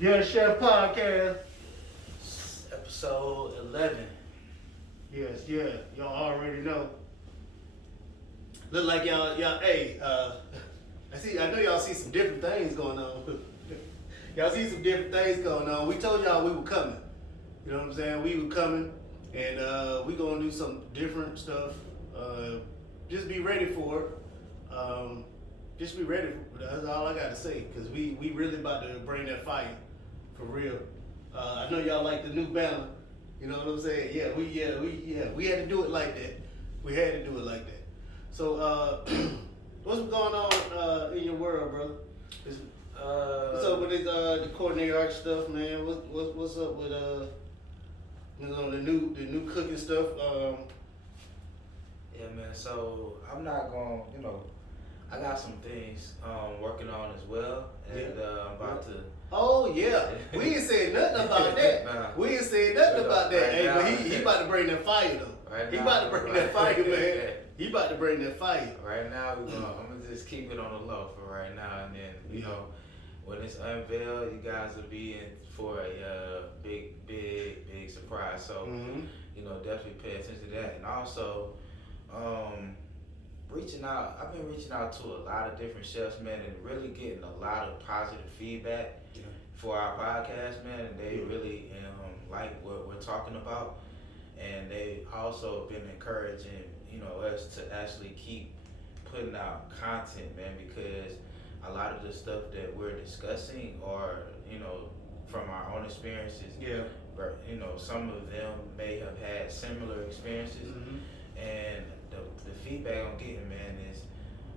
Yeah, Chef Podcast. Episode 11. Yes, yeah. Y'all already know. Look like hey, I know y'all see some different things going on. Y'all see some different things going on. We told y'all we were coming. You know what I'm saying? We were coming, and we gonna do some different stuff. Just be ready for it. Just be ready. That's all I gotta say, cause we really about to bring that fire, for real. I know y'all like the new banner. You know what I'm saying? We had to do it like that. We had to do it like that. So, what's going on in your world, brother? What's up with this the culinary art stuff, man? What's up with the new cooking stuff? Yeah, man. So I'm not going. I got some things working on as well, and I'm about to. Oh yeah, we ain't said nothing about that. Nah. We ain't said nothing about that. Right Hey, now, but he about to bring that fire though. Right he now, about to bring that fire, man. He about to bring that fire. Right now, I'm gonna just keep it on the low for right now, and then when it's unveiled, you guys will be in for a big surprise. So definitely pay attention to that, and also reaching out. I've been reaching out to a lot of different chefs, man, and really getting a lot of positive feedback for our podcast, man. And they really like what we're talking about, and they also been encouraging us to actually keep putting out content, man, because a lot of the stuff that we're discussing are from our own experiences. Yeah. But some of them may have had similar experiences, and the feedback I'm getting, man, is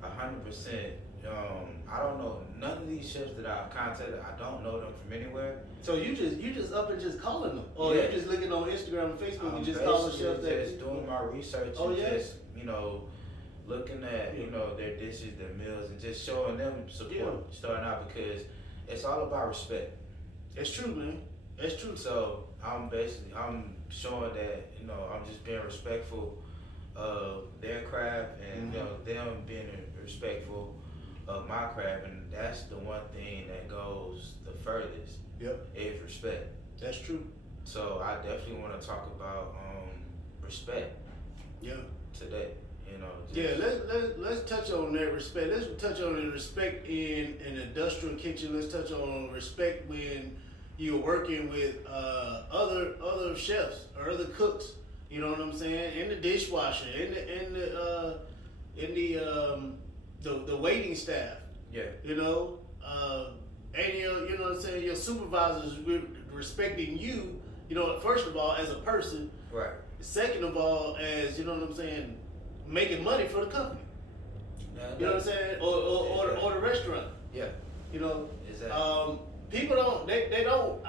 100%. I don't know none of these chefs that I've contacted. I don't know them from anywhere. So you just up and just calling them, or you just looking on Instagram and Facebook and just basically calling chefs that just doing my research and just looking at their dishes, their meals, and just showing them support starting out, because it's all about respect. It's true, man. It's true. So I'm showing that I'm just being respectful of their craft, and them being respectful of my craft, and that's the one thing that goes the furthest. Yep. Is respect. That's true. So I definitely want to talk about respect. Yeah. Today. Let's touch on that respect. Let's touch on the respect in an industrial kitchen. Let's touch on respect when you're working with other chefs or other cooks. You know what I'm saying? In the dishwasher, in the waiting staff. Yeah. And you know what I'm saying, your supervisors respecting you. First of all as a person. Right. Second of all, as you know what I'm saying, making money for the company. You know what I'm saying? Or the restaurant. Yeah. Exactly. People don't. They don't.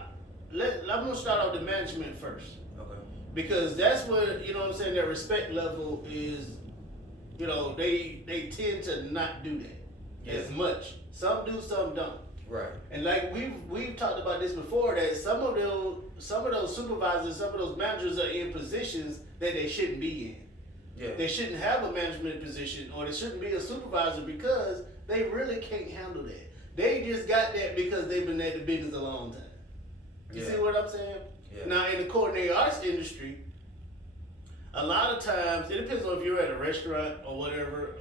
I'm gonna start off the management first. Okay. Because that's where what I'm saying, their respect level is. They tend to not do that as much. Some do, some don't. Right. And like we've talked about this before, that some of those supervisors, some of those managers are in positions that they shouldn't be in. Yeah. They shouldn't have a management position, or they shouldn't be a supervisor, because they really can't handle that. They just got that because they've been at the business a long time. You see what I'm saying? Yeah. Now in the culinary arts industry, a lot of times, it depends on if you're at a restaurant or whatever,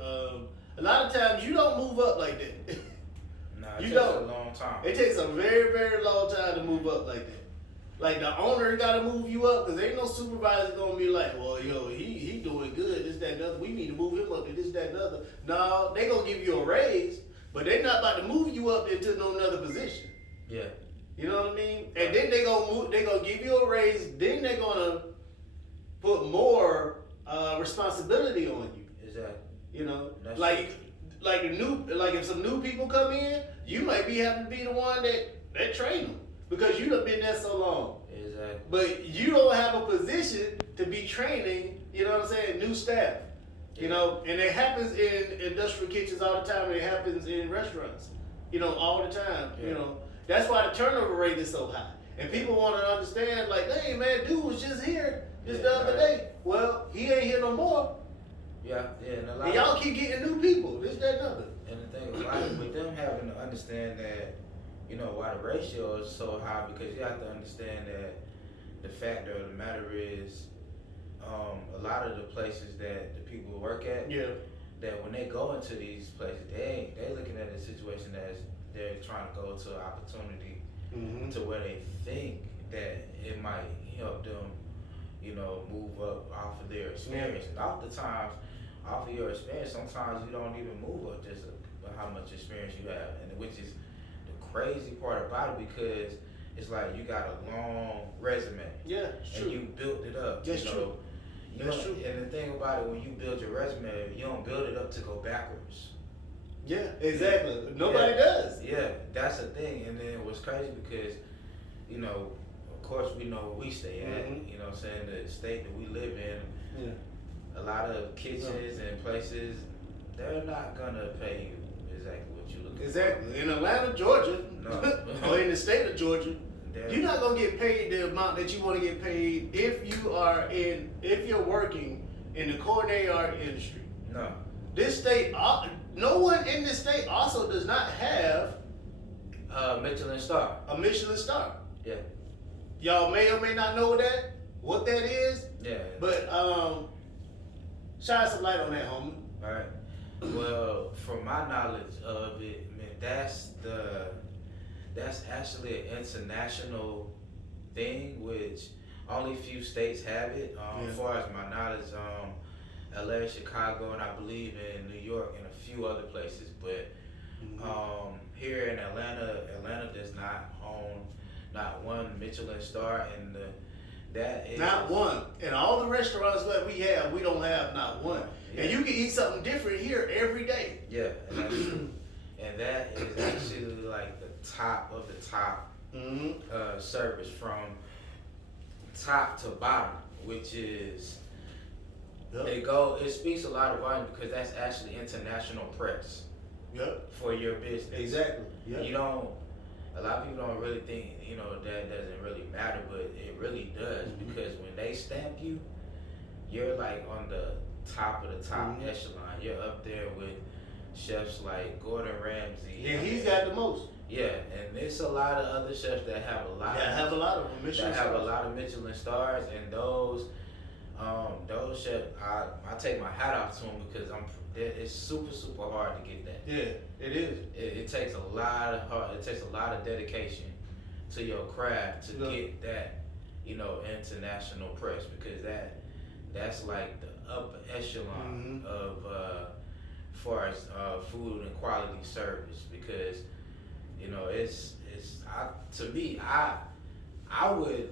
a lot of times you don't move up like that. It takes a long time. It takes a very, very long time to move up like that. Like the owner got to move you up, because ain't no supervisor gonna be like, well, he doing good, this, that, and other. We need to move him up to this, that, and other. No, they gonna give you a raise, but they not about to move you up into no another position. Yeah. You know what I mean? And then they gonna give you a raise. Then they gonna put more responsibility on you. Exactly. Like if some new people come in, you might be having to be the one that train them, because you done been there so long. Exactly. But you don't have a position to be training, new staff. And it happens in industrial kitchens all the time, and it happens in restaurants, all the time. Yeah. That's why the turnover rate is so high. And people want to understand, like, hey man, dude was just here the other day. Well, he ain't here no more. Yeah, and a lot. And y'all keep getting new people. This, that, and other. And the thing is, like, with them having to understand that, you know, why the ratio is so high, because you have to understand that the fact of the matter is, a lot of the places that the people work at, Yeah. that when they go into these places, they looking at the situation as they're trying to go to an opportunity to where they think that it might help them, you know, move up off of their experience. And oftentimes, off of your experience, sometimes you don't even move up just how much experience you have, and which is the crazy part about it, because it's like you got a long resume. Yeah, it's and true. you built it up. That's true. That's true. And the thing about it, when you build your resume, you don't build it up to go backwards. Yeah, exactly. Nobody does. Yeah, that's the thing. And then it was crazy because, you know, of course we know where we stay at. You know what I'm saying? The state that we live in. Yeah. A lot of kitchens and places, they're not gonna pay you exactly what you look for. Exactly. In Atlanta, Georgia, or in the state of Georgia, you're not gonna get paid the amount that you want to get paid if you're working in the culinary art industry. No. This state, no one in this state also does not have Michelin star. a Michelin star. Yeah. Y'all may or may not know what that is. Yeah. But shine some light on that, homie. All right. Well, from my knowledge of it, man, that's actually an international thing, which only few states have it. As far as my knowledge, LA, Chicago, and I believe in New York and a few other places. But here in Atlanta does not own not one Michelin star, and that is not one. In all the restaurants that we have, we don't have not one. Yeah. And you can eat something different here every day. Yeah, and that's true. And that is actually like the top of the top service from top to bottom, which is it speaks a lot of volume because that's actually international press. For your business. Exactly. Yep. You don't. A lot of people don't really think, you know, that doesn't really matter, but it really does, because when they stamp you, you're like on the top of the top echelon. You're up there with chefs like Gordon Ramsay. Yeah, he's got the most. Yeah, and there's a lot of other chefs that have a lot. Have a lot of Michelin stars. Have a lot of Michelin stars, and those chefs, I take my hat off to them, because it's super hard to get that. Yeah, it is. It takes a lot of heart. It takes a lot of dedication to your craft to get that, you know, international press, because that's like the upper echelon of far as food and quality service, because, you know, to me I would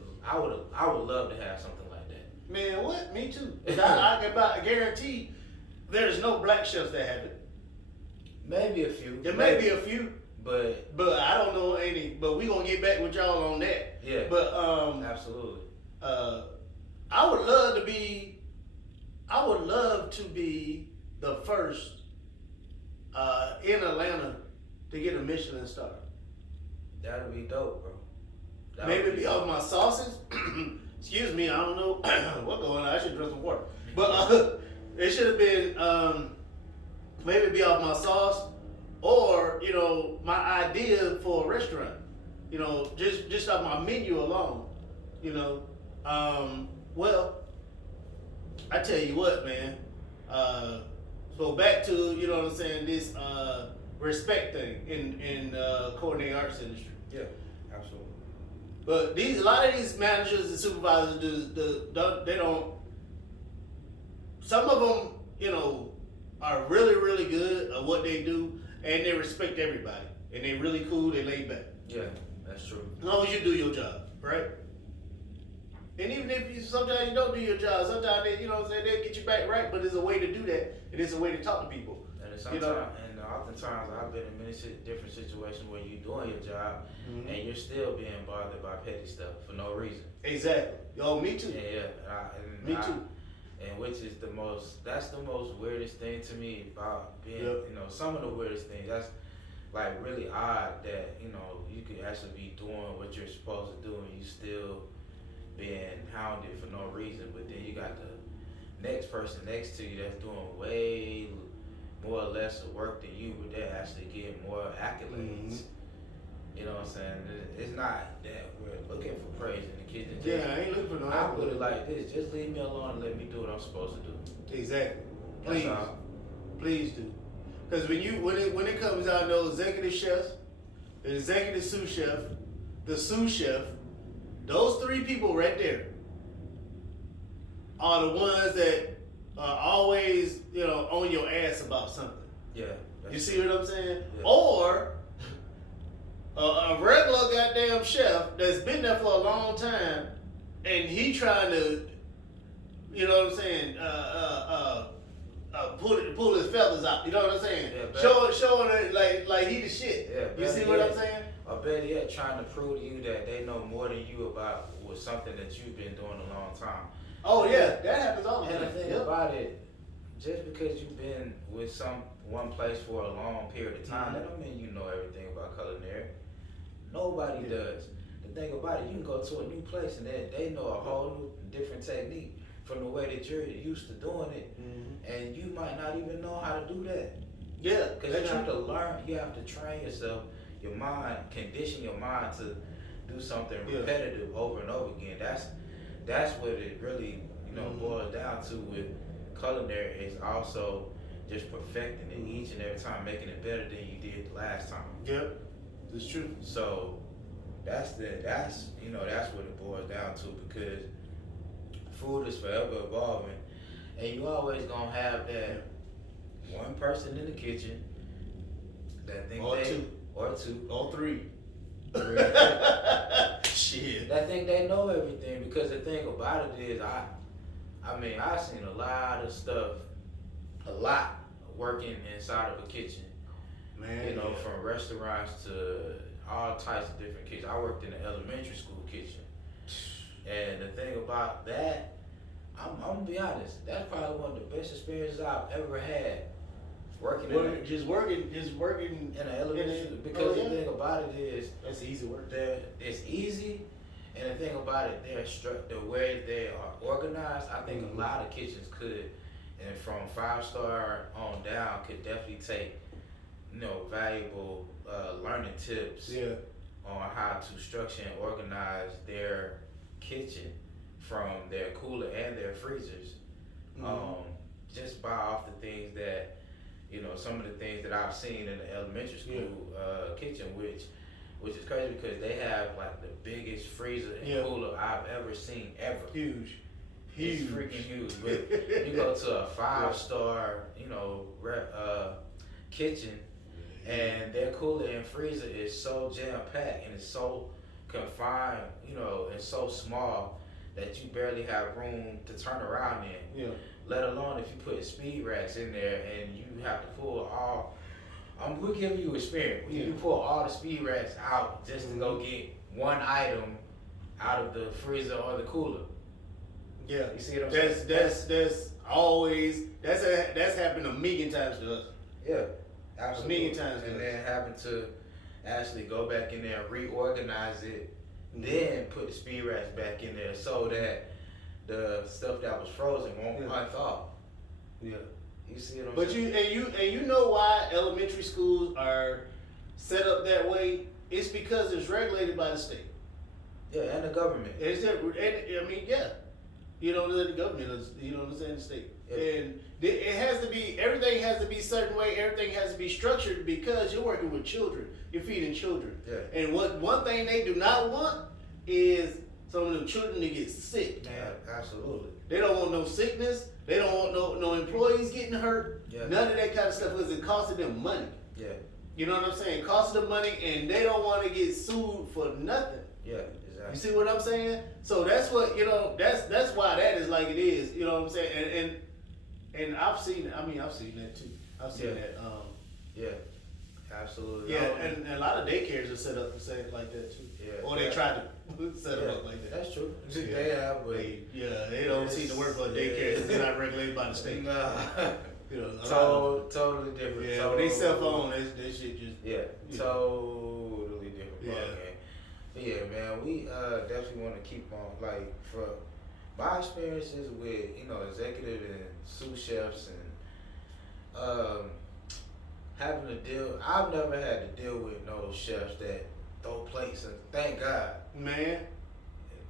love to have something like that. Man, what? Me too. I guarantee there's no black chefs that have it. Maybe a few. There may be a few, but I don't know any. But we gonna get back with y'all on that. Yeah. But absolutely. I would love to be the first in Atlanta to get a Michelin star. That'd be dope, bro. Maybe be off my sauces. Excuse me, I don't know what's going on. I should drink some water. But it should have been maybe be off my sauce, or, you know, my idea for a restaurant. You know, just off my menu alone. You know, well, I tell you what, man. So back to, you know what I'm saying, this respect thing in culinary arts industry. Yeah, absolutely. But a lot of these managers and supervisors they don't. Some of them, you know, are really, really good at what they do, and they respect everybody, and they really cool. They laid back. Yeah, that's true. As long as you do your job, right? And even if sometimes you don't do your job, sometimes they, you know what I'm saying, they'll get you back right. But there's a way to do that. It is a way to talk to people. And oftentimes I've been in many different situations where you're doing your job and you're still being bothered by petty stuff for no reason. Exactly. Yo, me too. Me too. And which is that's the most weirdest thing to me about being, you know, some of the weirdest things. That's like really odd that, you know, you could actually be doing what you're supposed to do and you still being hounded for no reason. But then you got the next person next to you that's doing way more or less of work than you, but they're actually getting more accolades. You know what I'm saying? It's not that we're looking for praise in the kitchen. Yeah, I ain't looking for no. I put it like this: just leave me alone and let me do what I'm supposed to do. Exactly. That's Please, all. please do. Because when it comes down to those executive chefs, the executive sous chef, the sous chef, those three people right there are the ones that are always, on your ass about something. Yeah. You see what I'm saying? Yeah. Or a regular goddamn chef that's been there for a long time, and he trying to, you know what I'm saying, pull his feathers out. You know what I'm saying? Yeah, showing it like he the shit. Yeah, you see what I'm saying? Or better yet, trying to prove to you that they know more than you about something that you've been doing a long time. Oh yeah, that happens all the time. And the thing about it, just because you've been with one place for a long period of time, that don't mean you know everything about culinary. Nobody does. The thing about it, you can go to a new place and they know a whole new different technique from the way that you're used to doing it, and you might not even know how to do that. Yeah, because you have to learn, you have to train yourself, your mind, condition your mind to do something repetitive over and over again. That's what it really, boils down to with culinary. Is also just perfecting it each and every time, making it better than you did the last time. Yep, that's true. So that's what it boils down to, because food is forever evolving, and you always gonna have that one person in the kitchen that think or two or three. Shit. That think they know everything, because the thing about it is, I've seen a lot of stuff, working inside of a kitchen. Man, from restaurants to all types of different kitchens. I worked in an elementary school kitchen, and the thing about that, I'm gonna be honest, that's probably one of the best experiences I've ever had. Working in an elementary school, because the thing about it is, that's easy work. It's easy, and the thing about it, the way they are organized, I think a lot of kitchens could, and from 5-star on down, could definitely take, valuable learning tips on how to structure and organize their kitchen, from their cooler and their freezers, just buy off the things that, some of the things that I've seen in the elementary school kitchen, which is crazy, because they have like the biggest freezer and cooler I've ever seen ever. Huge. It's freaking huge. But you go to a 5-star, kitchen, and their cooler and freezer is so jam packed and it's so confined, and so small that you barely have room to turn around in. Yeah. Let alone if you put speed racks in there and you have to pull all. We're giving you experience. You pull all the speed racks out just to go get one item out of the freezer or the cooler. Yeah, you see what I'm saying? That's happened a million times to us. Yeah, absolutely. A million times. And then having to actually go back in there and reorganize it, then put the speed racks back in there so that the stuff that was frozen won't unthaw. Yeah. You see what I'm saying? But you know why elementary schools are set up that way? It's because it's regulated by the state. Yeah, and the government. The government is, the state. Yeah. And it has to be, everything has to be a certain way, everything has to be structured, because you're working with children. You're feeding children. Yeah. And one thing they do not want is some of them children to get sick, man. Yeah, absolutely. They don't want no sickness. They don't want no employees getting hurt. Yeah. None of that kind of stuff, because it costing them money. Yeah. You know what I'm saying? It costing them money, and they don't want to get sued for nothing. Yeah, exactly. You see what I'm saying? So that's what, that's why that is like it is. You know what I'm saying? And I've seen that too. I've seen that. Yeah. Absolutely. Yeah, and a lot of daycares are set up the same like that too. Yeah. Or they try to set it up like that. That's true. Yeah. They have, but they don't seem to work for a daycare. It's not regulated by the state. Nah. Totally different. Yeah, when they cell phone, that shit just totally different. Yeah. But yeah, man, we definitely want to keep on, like, for my experiences with executive and sous chefs and having to deal. I've never had to deal with no chefs that throw plates, and thank God. Man,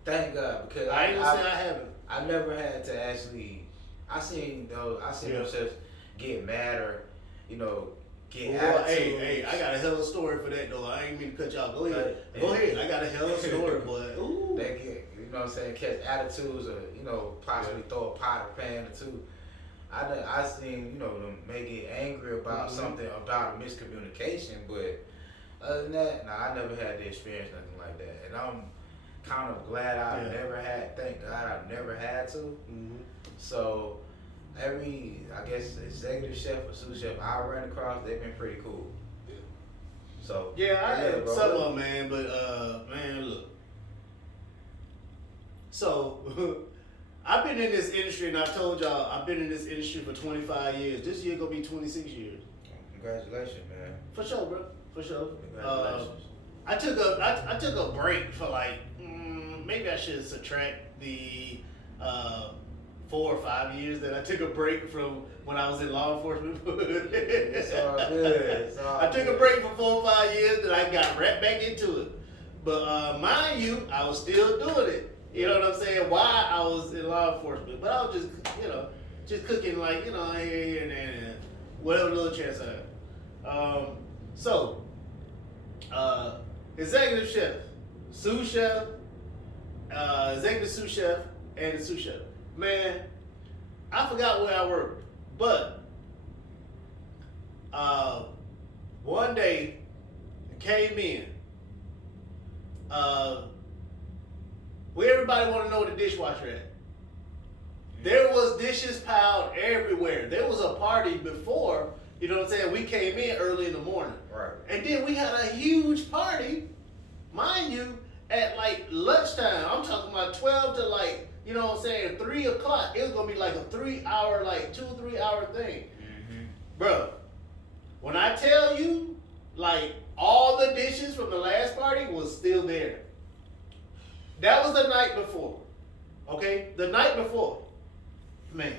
Thank God, because I ain't gonna say I haven't. I never had to actually. I seen those chefs get mad or, get attitudes. Hey, I got a hell of a story for that though. I ain't mean to cut y'all. Go ahead. But, Go ahead. I got a hell of a story, boy. Ooh. They get, catch attitudes or, possibly throw a pot or pan or two. I seen, them may get angry about something, about a miscommunication, but other than that, I never had to experience nothing like that. And I'm kind of glad thank God I've never had to. Mm-hmm. So, I guess, executive chef or sous chef I ran across, they've been pretty cool. Yeah. So, I had some of them, man, but, man, look. So, I've been in this industry, and I've told y'all, I've been in this industry for 25 years. This year gonna be 26 years. Congratulations, man. For sure, bro. For sure. Congratulations. I took a break for like, maybe I should subtract the 4 or 5 years that I took a break from when I was in law enforcement. It's all good. I took a break for 4 or 5 years, then I got right back into it. But mind you, I was still doing it. You know what I'm saying? Why I was in law enforcement. But I was just, just cooking like, here and there, and whatever little chance I had. Executive chef, sous chef, executive sous chef, and the sous chef. Man, I forgot where I worked, but one day came in. Where everybody want to know the dishwasher at? There was dishes piled everywhere. There was a party before. You know what I'm saying? We came in early in the morning. Right. And then we had a huge party, mind you, at like lunchtime. I'm talking about 12 to like, 3 o'clock. It was going to be like a 3 hour, like 2 or 3 hour thing. Mm-hmm. Bro, when I tell you, like all the dishes from the last party was still there. That was the night before. Okay? The night before. Man.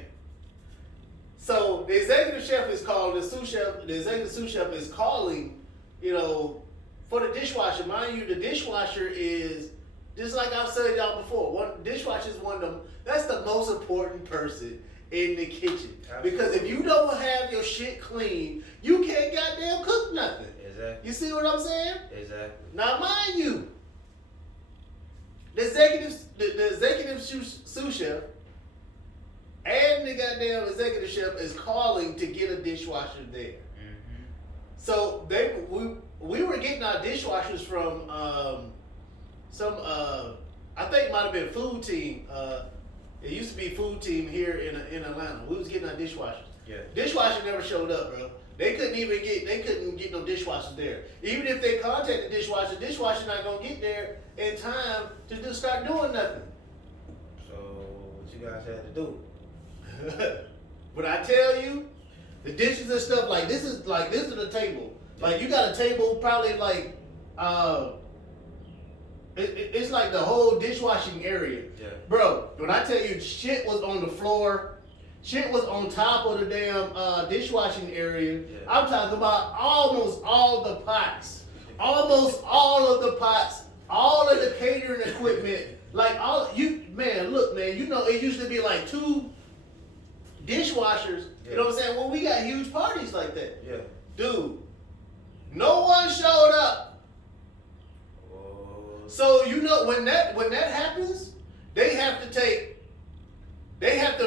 So the executive chef is calling the sous chef. The executive sous chef is calling, for the dishwasher. Mind you, the dishwasher is just like I've said y'all before. Dishwasher is that's the most important person in the kitchen. Absolutely. Because if you don't have your shit clean, you can't goddamn cook nothing. Exactly. You see what I'm saying? Exactly. Now, mind you, the executive sous chef and the goddamn executive chef is calling to get a dishwasher there. Mm-hmm. So we were getting our dishwashers from some I think it might have been Food Team. It used to be Food Team here in Atlanta. We was getting our dishwashers. Yeah. Dishwasher never showed up, bro. They couldn't get no dishwashers there. Even if they contacted the dishwasher not gonna get there in time to just start doing nothing. So what you guys had to do? But I tell you, the dishes and stuff this is the table. Like you got a table probably like it's like the whole dishwashing area. Yeah. Bro, when I tell you shit was on the floor, shit was on top of the damn dishwashing area. Yeah. I'm talking about almost all the pots. Almost all of the pots, all of the catering equipment. Like look, man, it used to be like 2 dishwashers. Yeah. You know what I'm saying? Well, we got huge parties like that. Yeah. Dude, no one showed up. Oh. So when that happens, they have to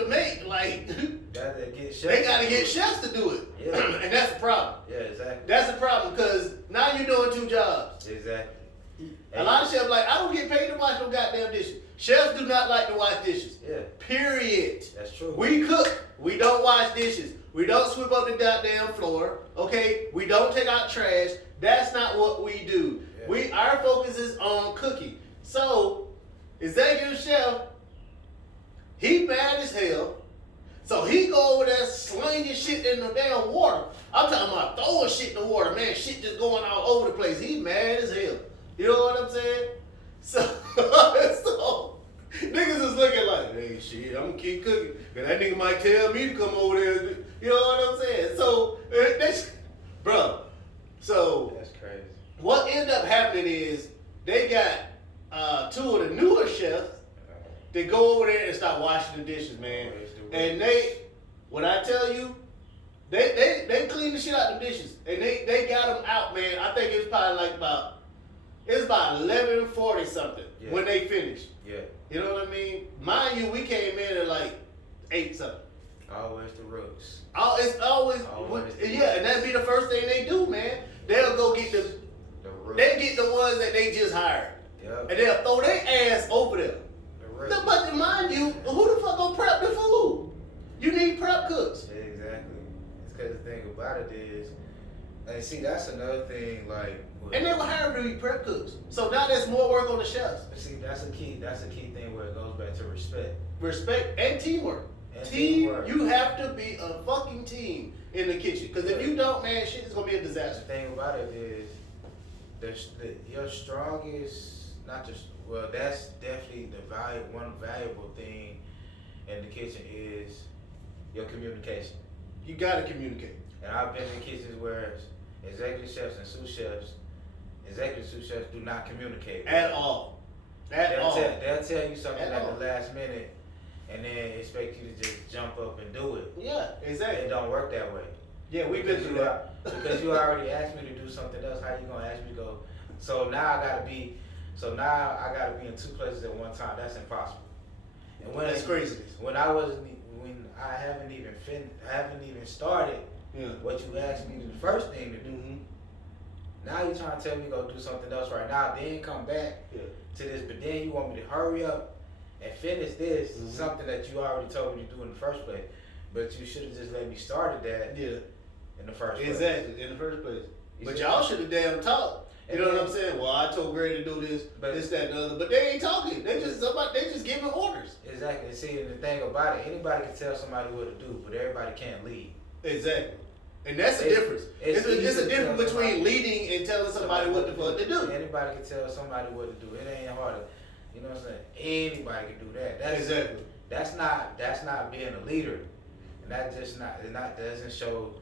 make like they gotta get chefs to do it. Yeah. And that's the problem. Yeah, exactly. That's the problem because now you're doing 2 jobs. Exactly. A lot of chefs I don't get paid to wash no goddamn dishes. Chefs do not like to wash dishes. Yeah. Period. That's true. We cook. We don't wash dishes. We don't sweep up the goddamn floor. Okay? We don't take out trash. That's not what we do. Yeah. Our focus is on cooking. So, executive chef, he mad as hell. So he go over there slinging shit in the damn water. I'm talking about throwing shit in the water, man. Shit just going all over the place. He mad as hell. You know what I'm saying? So niggas is looking like, hey, shit, I'm gonna keep cooking. Cause that nigga might tell me to come over there. You know what I'm saying? So, bro. So that's crazy. what ended up happening is they got two of the newer chefs that go over there and start washing the dishes, man. And when I tell you, they clean the shit out the dishes, and they got them out, man. I think it's probably like about 11:40 something when they finished. Yeah. You know what I mean? Mind you, we came in at like 8 something. Always the rooks. It's always yeah, and that'd be the first thing they do, man. They'll go get they get the ones that they just hired. Yep. And they'll throw their ass over there. But mind you, who the fuck gonna prep the food? You need prep cooks. Yeah, exactly. It's because the thing about it is, and see, that's another thing, like. And they were hired to be prep cooks. So now there's more work on the chefs. See, that's a key thing where it goes back to respect. Respect and teamwork. Teamwork. You have to be a fucking team in the kitchen. Because if you don't, man, shit is gonna be a disaster. The thing about it is, your strongest, not just that's definitely one valuable thing in the kitchen is your communication. You gotta communicate. And I've been in kitchens where executive chefs and sous chefs do not communicate at all. They'll tell you something at the last minute, and then expect you to just jump up and do it. Yeah, exactly. It don't work that way. Yeah, we've been through that. Because you already asked me to do something else. How you gonna ask me to go? So now I gotta be in two places at one time. That's impossible. And that's crazy. When I haven't even started what you asked me the first thing to do. Mm-hmm. Now you're trying to tell me to go do something else right now, then come back to this, but then you want me to hurry up and finish this, something that you already told me to do in the first place. But you should have just let me start that in the first place. Exactly, in the first place. But y'all should have damn talked. You know what I'm saying? Well, I told Gray to do this, this, that, and the other. But they ain't talking. They just giving orders. Exactly. See, and the thing about it, anybody can tell somebody what to do, but everybody can't lead. Exactly. And that's the difference. It's a difference between leading and telling somebody what the fuck to do. Anybody can tell somebody what to do. It ain't hard. You know what I'm saying? Anybody can do that. Exactly. That's not being a leader, and that doesn't show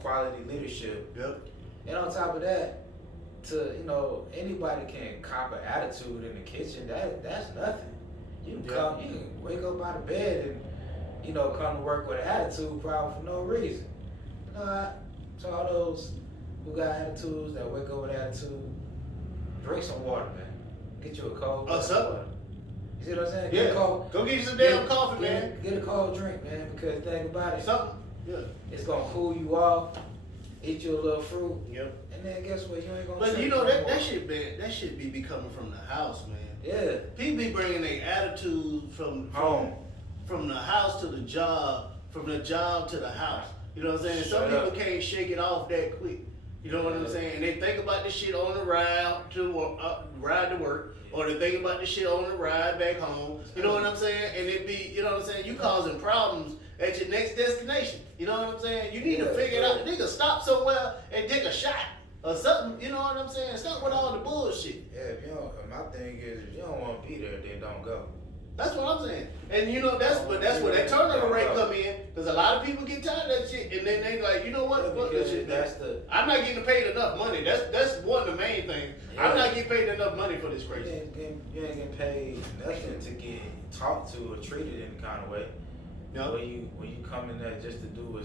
quality leadership. Yep. And on top of that, anybody can cop an attitude in the kitchen. That's nothing. You can wake up out of bed and come to work with an attitude problem for no reason. So all those who got attitudes that wake up with attitude, drink some water, man. Get you a cold water. You see what I'm saying? Yeah. Go get you some damn coffee, man. Get a cold drink, man, because think about it. Something. Yeah. It's gonna cool you off. Eat you a little fruit. Yep. And then guess what? You ain't gonna. But that shit, man. That shit be coming from the house, man. Yeah. People be bringing their attitude from home. From the house to the job, from the job to the house. You know what I'm saying? Some people can't shake it off that quick. You know what I'm saying? And they think about this shit on the ride to work, or they think about this shit on the ride back home. You know what I'm saying? And it be, you know what I'm saying? You causing problems at your next destination. You know what I'm saying? You need to figure it out. The nigga stop somewhere and take a shot or something. You know what I'm saying? Stop with all the bullshit. Yeah, my thing is, if you don't want to be there, then don't go. That's what I'm saying. And that's where that turnover rate come in, because a lot of people get tired of that shit, and then they like, you know what, fuck this shit. I'm not getting paid enough money. That's one of the main things. Yeah. I'm not getting paid enough money for this crazy. You ain't getting paid nothing to get talked to or treated in the kind of way. Yep. When you come in there just to do what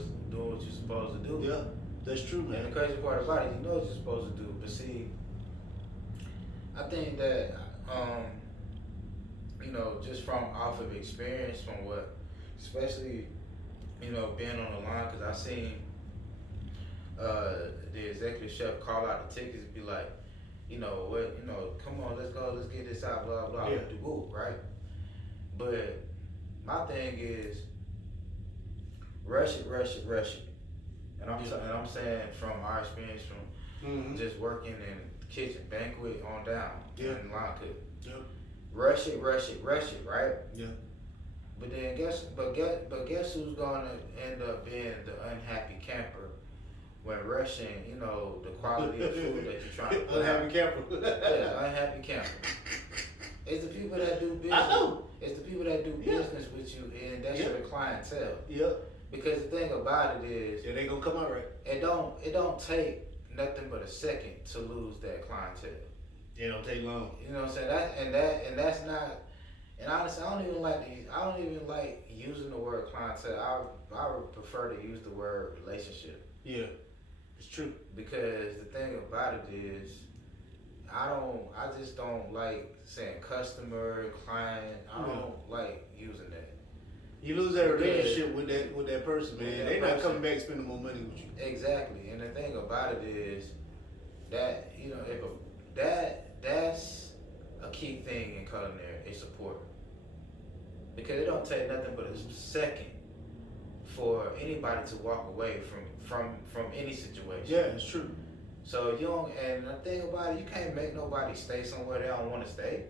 you're supposed to do. Yeah, that's true, man. And the crazy part about it, you know what you're supposed to do. But see, I think that just from off of experience, from what, especially, being on the line, because I seen the executive chef call out the tickets and be like, come on, let's go, let's get this out, blah, blah, the boot, right? But my thing is, rush it. And I'm saying from our experience, from just working in the kitchen, banquet on down, and line cook. Yep. Rush it, right? Yeah. But then guess who's gonna end up being the unhappy camper when rushing, the quality of food that you're trying to put unhappy out. camper. Yeah, unhappy camper. It's the people that do business. I know. It's the people that do business with you, and that's your clientele. Yep. Because the thing about it is, they gonna come out right. It don't take nothing but a second to lose that clientele. It don't take long. You know what I'm saying? That's not. And honestly, I don't even like using the word clientele. I would prefer to use the word relationship. Yeah, it's true. Because the thing about it is, I just don't like saying customer, client. I don't like using that. You lose that relationship with that person, man. They're not coming back spending more money with you. Exactly. And the thing about it is that, that's a key thing in culinary is support. Because it don't take nothing but a second for anybody to walk away from any situation. Yeah, it's true. So you don't, and the thing about it, you can't make nobody stay somewhere they don't want to stay.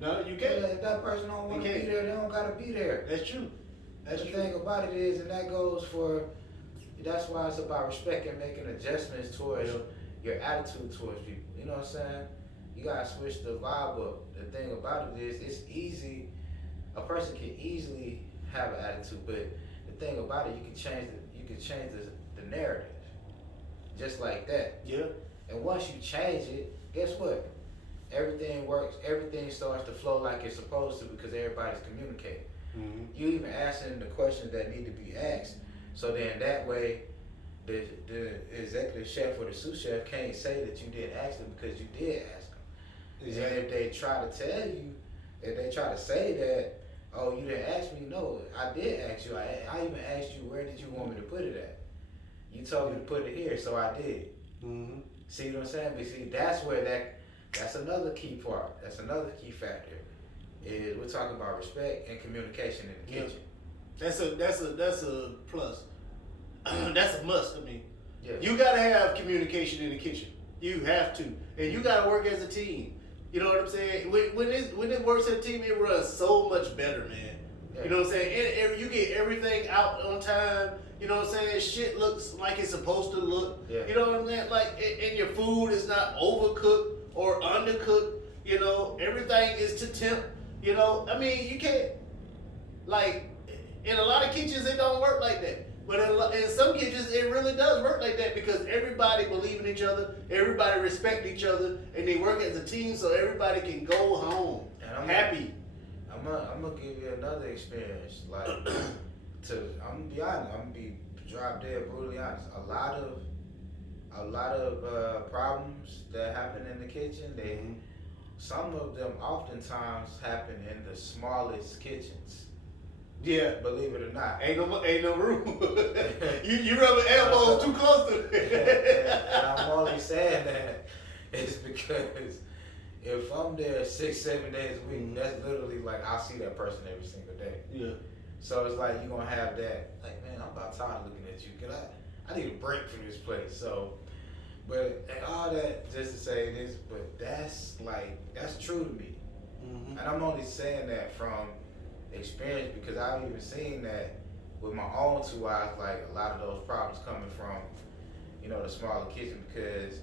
No, you can't. If that person don't want to be there, they don't gotta be there. That's true. That's the thing about it is, and that goes for. That's why it's about respect and making adjustments towards your attitude towards people. You know what I'm saying? You gotta switch the vibe up. The thing about it is, it's easy. A person can easily have an attitude, but the thing about it, you can change the narrative, just like that. Yeah. And once you change it, guess what? Everything works. Everything starts to flow like it's supposed to because everybody's communicating. Mm-hmm. You even asking the questions that need to be asked. So then that way, the executive chef or the sous chef can't say that you didn't ask them because you did ask them. Exactly. And if they try to tell you, if they try to say that, oh, you didn't ask me, no, I did ask you. I even asked you, where did you want me to put it at? You told me to put it here, so I did. Mm-hmm. See what I'm saying? But see, that's where that's another key part. That's another key factor. Is we're talking about respect and communication in the kitchen. That's a plus. That's a must. I mean, yeah. You gotta have communication in the kitchen. You have to, and you gotta work as a team. You know what I'm saying? When it works as a team, it runs so much better, man. Yeah. You know what I'm saying? And you get everything out on time. You know what I'm saying? Shit looks like it's supposed to look. Yeah. You know what I'm saying? Like, and your food is not overcooked or undercooked. You know, everything is to temp. You know, I mean, you can't, like, in a lot of kitchens, it don't work like that. But in some kitchens, it really does work like that because everybody believe in each other, everybody respect each other, and they work as a team so everybody can go home happy. I'm gonna give you another experience. Like, I'm gonna be honest. I'm gonna be drop dead brutally honest. A lot of problems that happen in the kitchen. Some of them oftentimes happen in the smallest kitchens. Yeah, believe it or not, ain't no room. you rubbing elbows too close to it. And I'm only saying that is because if I'm there 6-7 days a week, that's literally like I'll see that person every single day. Yeah. So it's like you're gonna have that. Like, man, I'm about tired of looking at you. I need a break from this place. So, but and all that just to say this, but that's true to me. Mm-hmm. And I'm only saying that from experience because I've even seen that with my own two eyes, like a lot of those problems coming from, the smaller kitchen because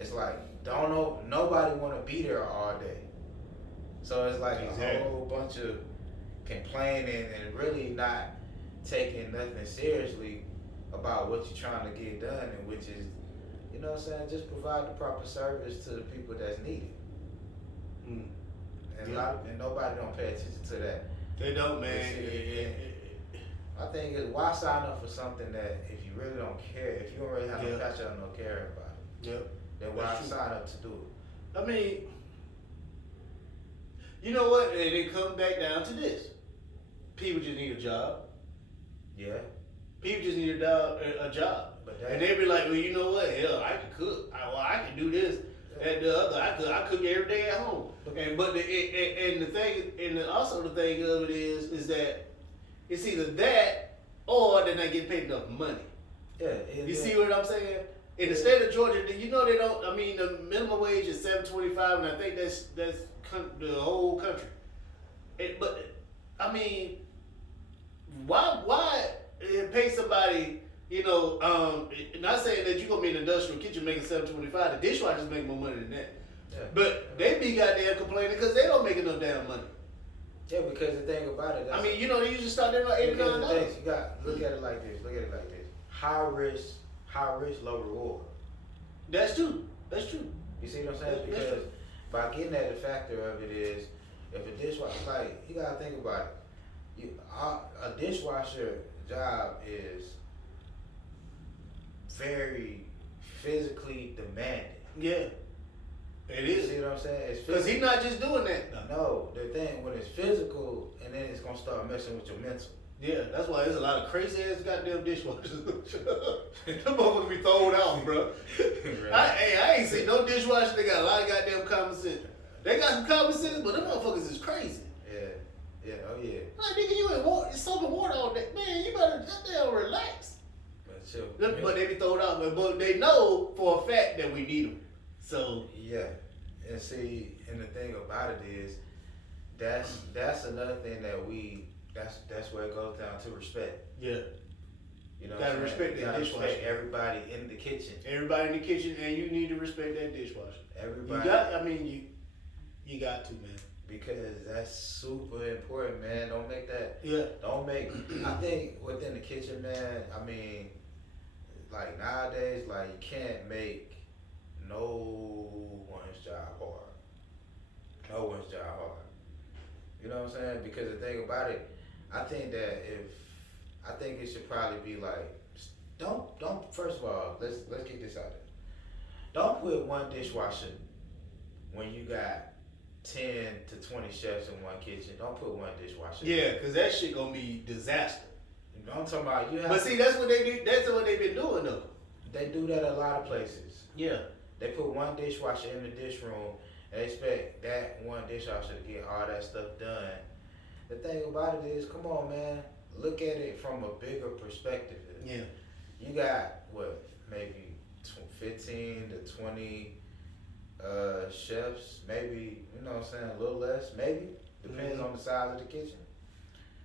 it's like nobody want to be there all day. So it's like a whole bunch of complaining and really not taking nothing seriously about what you're trying to get done, and which is, you know what I'm saying, just provide the proper service to the people that's needed. And nobody don't pay attention to that. They don't, man. I think why sign up for something that if you really don't care, if you don't really have no passion or no care about it, then why sign up to do it? I mean, you know what? And it comes back down to this: people just need a job. Yeah. People just need a job. And they be like, well, you know what? Hell, I can cook. I can do this. And the other, I cook every day at home. And also the thing of it is that it's either that or they're not getting paid enough money. Yeah. You see what I'm saying? In the state of Georgia, they don't. I mean, the minimum wage is $7.25, and I think that's the whole country. But I mean, why pay somebody? Not saying that you're gonna be in an industrial kitchen making $7.25. The dishwashers make more money than that. Yeah. But they be goddamn complaining because they don't make enough damn money. Yeah, because the thing about it, they usually start there like $89. You got look at it like this. High risk, low reward. That's true. That's true. You see what I'm saying? That's Because true. by getting at the factor of it is, if a dishwasher, like, you gotta think about it. A dishwasher job is very physically demanding. Yeah. It You is. see what I'm saying? It's Because he's not just doing that. No, the thing when it's physical, and then it's gonna start messing with your mental. Yeah, that's why there's a lot of crazy ass goddamn dishwashers. Them motherfuckers be thrown out, bro. Right. I ain't seen no dishwasher that got a lot of goddamn common sense. They got some common sense, but them motherfuckers is crazy. Yeah, oh yeah. Like, nigga, you ain't water, soaping water all day. Man, you better goddamn relax. But chill. But they be thrown out, but they know for a fact that we need them. So Yeah, and see, and the thing about it is, that's another thing that that's where it goes down to respect. yeah, You know, gotta respect that dishwasher. Respect everybody in the kitchen. Everybody in the kitchen, and you need to respect that dishwasher. Everybody. You got, you got to, man. Because that's super important, man. Don't make that. Yeah. Don't make. I think within the kitchen, man. I mean, like nowadays, like you can't make no one's job hard. No one's job hard. You know what I'm saying? Because the thing about it, I think it should probably be like, don't. First of all, let's get this out there. Don't put one dishwasher when you got 10 to 20 chefs in one kitchen. Don't put one dishwasher. Yeah, because that shit gonna be disaster. You know what I'm talking about? You have. But see, that's what they do. That's what they've been doing, though. They do that a lot of places. Yeah. They put one dishwasher in the dish room and expect that one dishwasher to get all that stuff done. The thing about it is, come on, man. Look at it from a bigger perspective. Yeah. You got, what, maybe 15 to 20 chefs, maybe, you know what I'm saying, a little less, maybe. Depends on the size of the kitchen.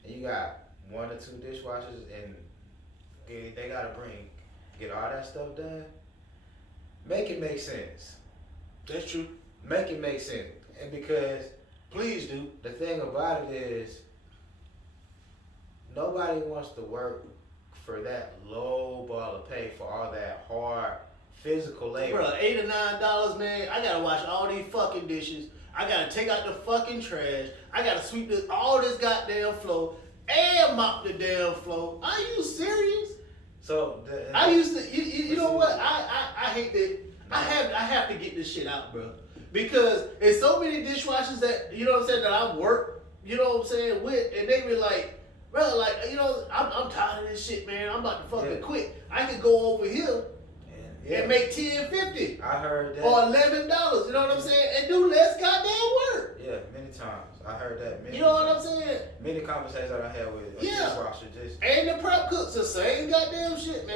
And you got 1 or 2 dishwashers, and they gotta get all that stuff done. Make it make sense. That's true. Make it make sense. And because Please do. the thing about it is, nobody wants to work for that low ball of pay for all that hard physical labor. Bro, $8 or $9, man. I gotta wash all these fucking dishes. I gotta take out the fucking trash. I gotta sweep all this goddamn floor and mop the damn floor. Are you serious? So I used to. You know what? I hate that. I have to get this shit out, bro. Because there's so many dishwashers that, you know what I'm saying, that I work, you know what I'm saying, with, and they be like, bro, like, you know, I'm tired of this shit, man. I'm about to fucking quit. I could go over here and make $10.50. I heard that. Or $11. You know what I'm saying? And do less goddamn work. Yeah, many times. I heard that many You know what times. I'm saying? Many conversations that I had with a dishwasher just. And the prep cooks, the same goddamn shit, man.